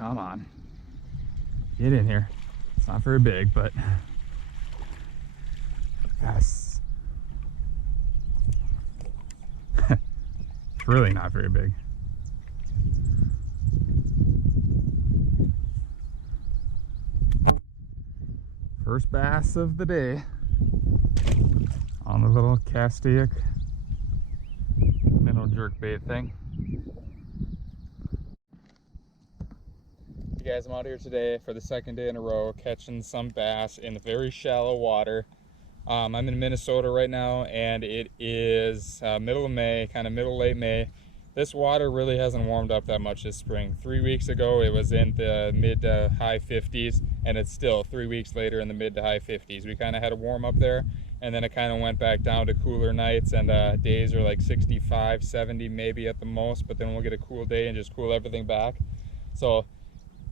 Come on. Get in here. It's not very big, but yes. It's really not very big. First bass of the day on the little Castaic minnow jerkbait thing. You guys, I'm out here today for the second day in a row catching some bass in the very shallow water. I'm in Minnesota right now, and it is middle of May, kind of middle late May. This water really hasn't warmed up that much this spring. 3 weeks ago it was in the mid to high 50s, and it's still 3 weeks later in the mid to high 50s. We kind of had a warm up there, and then it kind of went back down to cooler nights, and days are like 65, 70 maybe at the most, but then we'll get a cool day and just cool everything back. So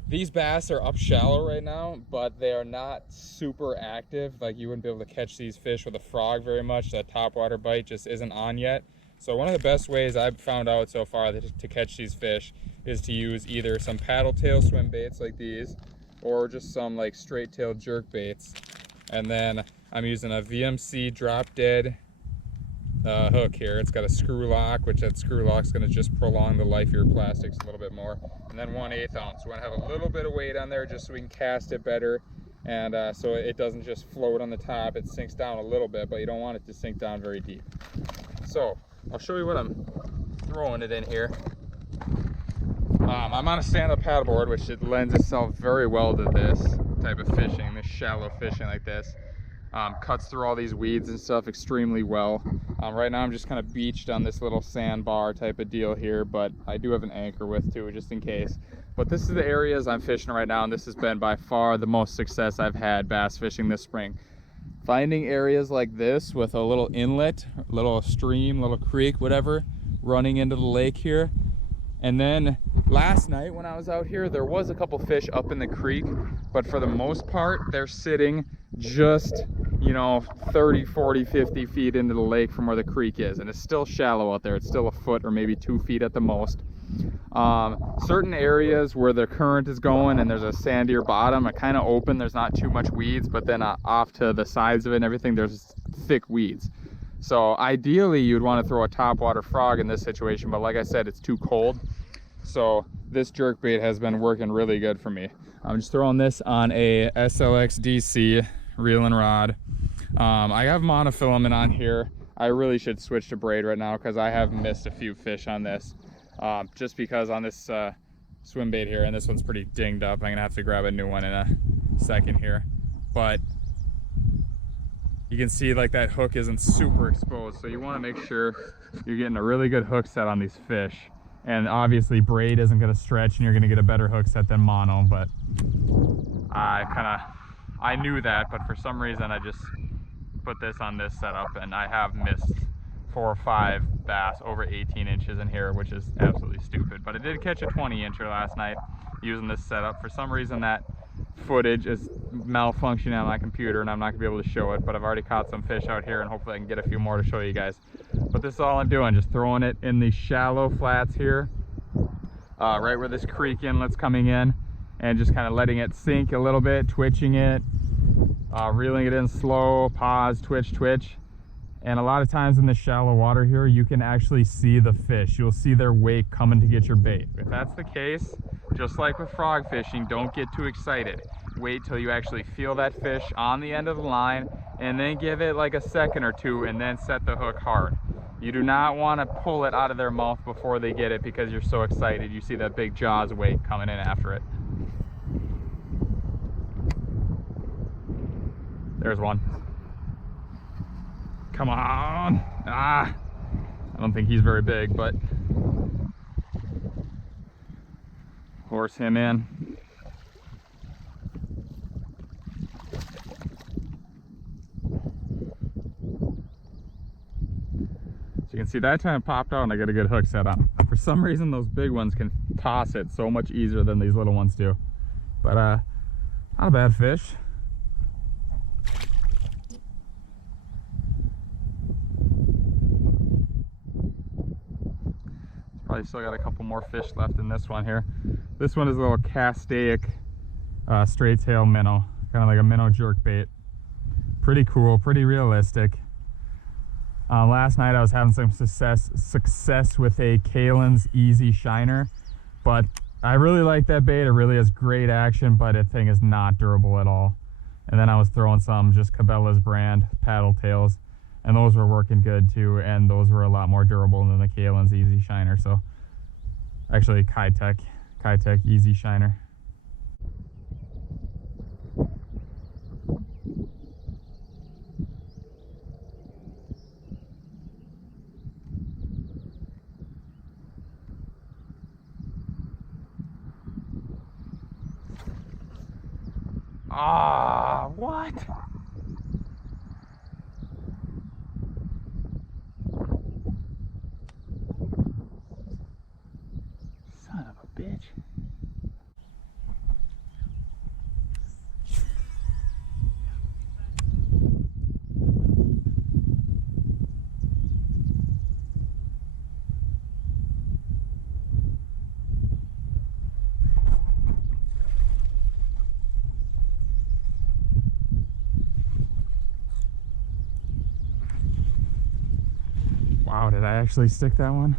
these bass are up shallow right now, but they are not super active. Like, you wouldn't be able to catch these fish with a frog very much. That topwater bite just isn't on yet. So one of the best ways I've found out so far to catch these fish is to use either some paddletail swim baits like these, or just some like straight tail jerk baits. And then I'm using a VMC drop dead hook here. It's got a screw lock, which that screw lock's going to just prolong the life of your plastics a little bit more. And then 1/8 ounce. We want to have a little bit of weight on there just so we can cast it better, and so it doesn't just float on the top. It sinks down a little bit, but you don't want it to sink down very deep. So I'll show you what I'm throwing it in here. I'm on a stand-up paddleboard, which it lends itself very well to this type of fishing, this shallow fishing like this. Cuts through all these weeds and stuff extremely well. Right now I'm just kind of beached on this little sandbar type of deal here, but I do have an anchor with too, just in case. But this is the areas I'm fishing right now, and this has been by far the most success I've had bass fishing this spring. Finding areas like this with a little inlet, little stream, little creek, whatever, running into the lake here. And then last night when I was out here, there was a couple fish up in the creek, but for the most part, they're sitting just, you know, 30, 40, 50 feet into the lake from where the creek is. And it's still shallow out there. It's still a foot or maybe 2 feet at the most. Certain areas where the current is going and there's a sandier bottom are kind of open. There's not too much weeds, but then off to the sides of it and everything, there's thick weeds. So ideally you'd want to throw a topwater frog in this situation, but like I said, it's too cold. So this jerkbait has been working really good for me. I'm just throwing this on a SLX DC reel and rod. I have monofilament on here. I really should switch to braid right now because I have missed a few fish on this. Just because on this swim bait here, and this one's pretty dinged up. I'm gonna have to grab a new one in a second here. But you can see like that hook isn't super exposed, so you want to make sure you're getting a really good hook set on these fish. And obviously braid isn't going to stretch and you're going to get a better hook set than mono, but I knew that, but for some reason I just put this on this setup, and I have missed 4 or 5 bass over 18 inches in here, which is absolutely stupid. But I did catch a 20-incher last night using this setup. For some reason that footage is malfunctioning on my computer and I'm not gonna be able to show it, but I've already caught some fish out here and hopefully I can get a few more to show you guys. But this is all I'm doing, just throwing it in these shallow flats here, right where this creek inlet's coming in, and just kind of letting it sink a little bit, twitching it, reeling it in slow, pause, twitch, twitch. And a lot of times in the shallow water here, you can actually see the fish. You'll see their wake coming to get your bait. If that's the case, just like with frog fishing, don't get too excited. Wait till you actually feel that fish on the end of the line, and then give it like a second or two, and then set the hook hard. You do not want to pull it out of their mouth before they get it because you're so excited. You see that big jaws wake coming in after it. There's one. Come on. I don't think he's very big, but horse him in. So you can see that time it popped out and I got a good hook set on. For some reason those big ones can toss it so much easier than these little ones do. But not a bad fish. Probably still got a couple more fish left in this one here. This one is a little castaic straight tail minnow, kind of like a minnow jerkbait. Pretty cool, pretty realistic. Last night I was having some success with a Kalen's Easy Shiner, but I really like that bait. It really has great action, but that thing is not durable at all. And then I was throwing some just Cabela's brand Paddletails, and those were working good too, and those were a lot more durable than the Kalen's Easy Shiner. So actually Kitech Easy Shiner. Ah, what? Son of a bitch. Wow, did I actually stick that one?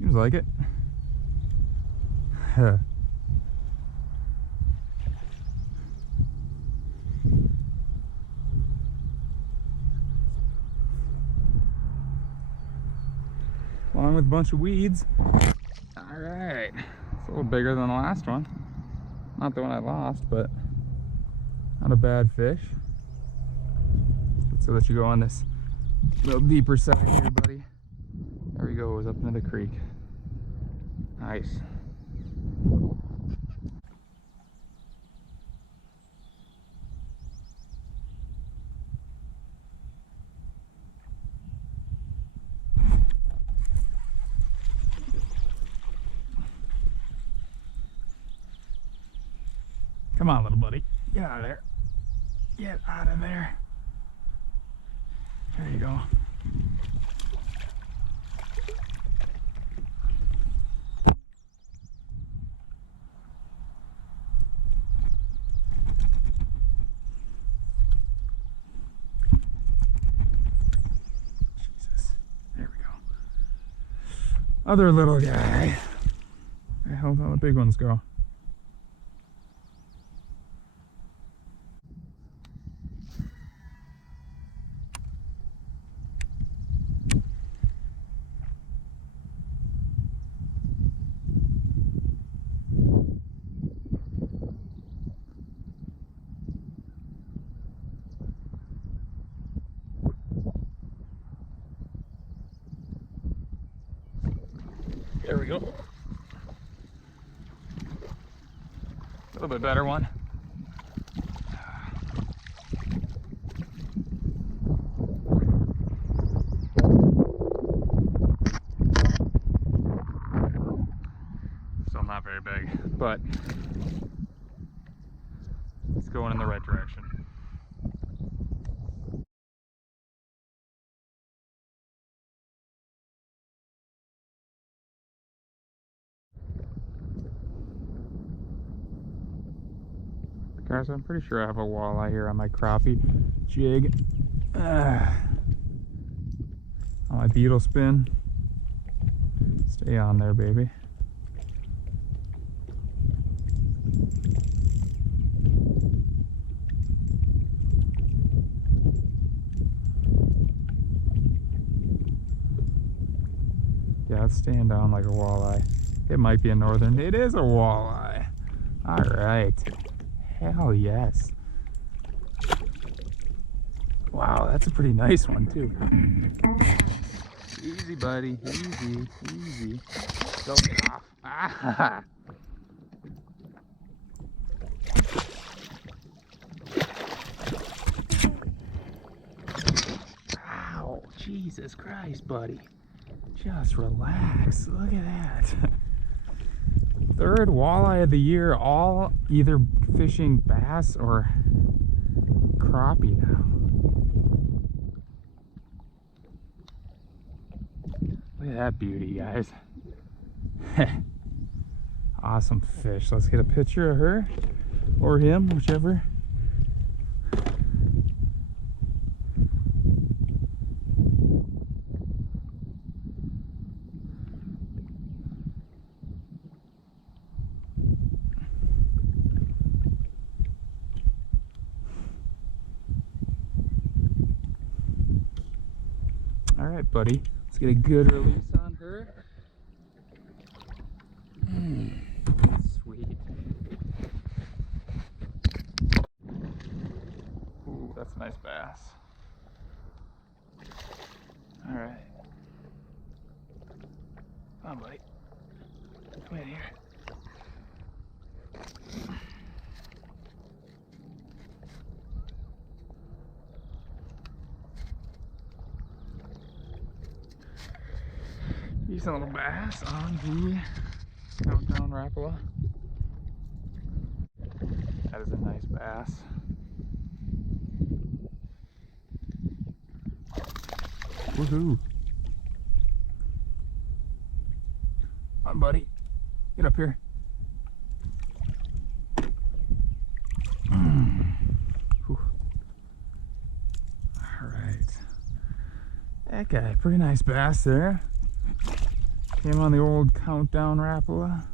Seems like it. Along with a bunch of weeds. All right, it's a little bigger than the last one. Not the one I lost, but not a bad fish. So let you go on this little deeper side here, buddy. There he goes, up into the creek. Nice. Come on, little buddy. Get out of there. Get out of there. There you go. Jesus. There we go. Other little guy. Where the hell did all the big ones go? There we go. A little bit better one. Still not very big, but it's going in the right direction. Guys, I'm pretty sure I have a walleye here on my crappie jig. On my beetle spin. Stay on there, baby. Yeah, it's staying down like a walleye. It might be a northern. It is a walleye. All right. Hell yes. Wow, that's a pretty nice one too. Easy, buddy. Easy, easy. Don't get off. Ah. Ow, Jesus Christ, buddy. Just relax. Look at that. Third walleye of the year, all either fishing bass or crappie now. Look at that beauty, guys. Awesome fish. Let's get a picture of her or him, whichever. All right, buddy. Let's get a good release on her. Sweet. Ooh, that's a nice bass. All right. Come on, buddy. Come in here. Decent little bass on the Countdown Rapala. That is a nice bass. Woohoo! Come on, buddy. Get up here. Alright. That guy, pretty nice bass there. Came on the old Countdown Rapala.